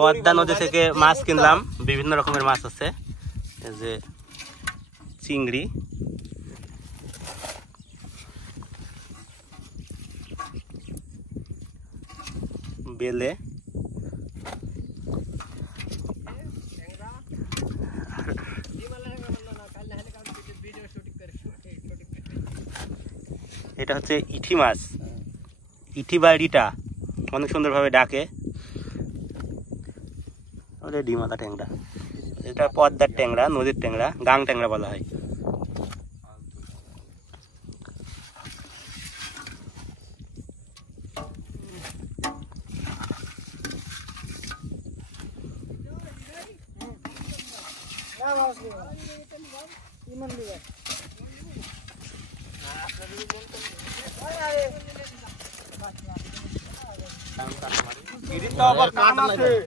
পদ্মা নদী থেকে মাছ কিনলাম, বিভিন্ন রকমের মাছ আছে, এই যে চিংড়ি, বেলে, এটা হচ্ছে ইঠি মাছ, ইঠি বা রিটা অনেক সুন্দরভাবে ডাকে। ডিমালা ট্যাংরা, এটা পদ্মার ট্যাংরা, নদীর ট্যাংরা, গাং ট্যাংরা বলা হয়।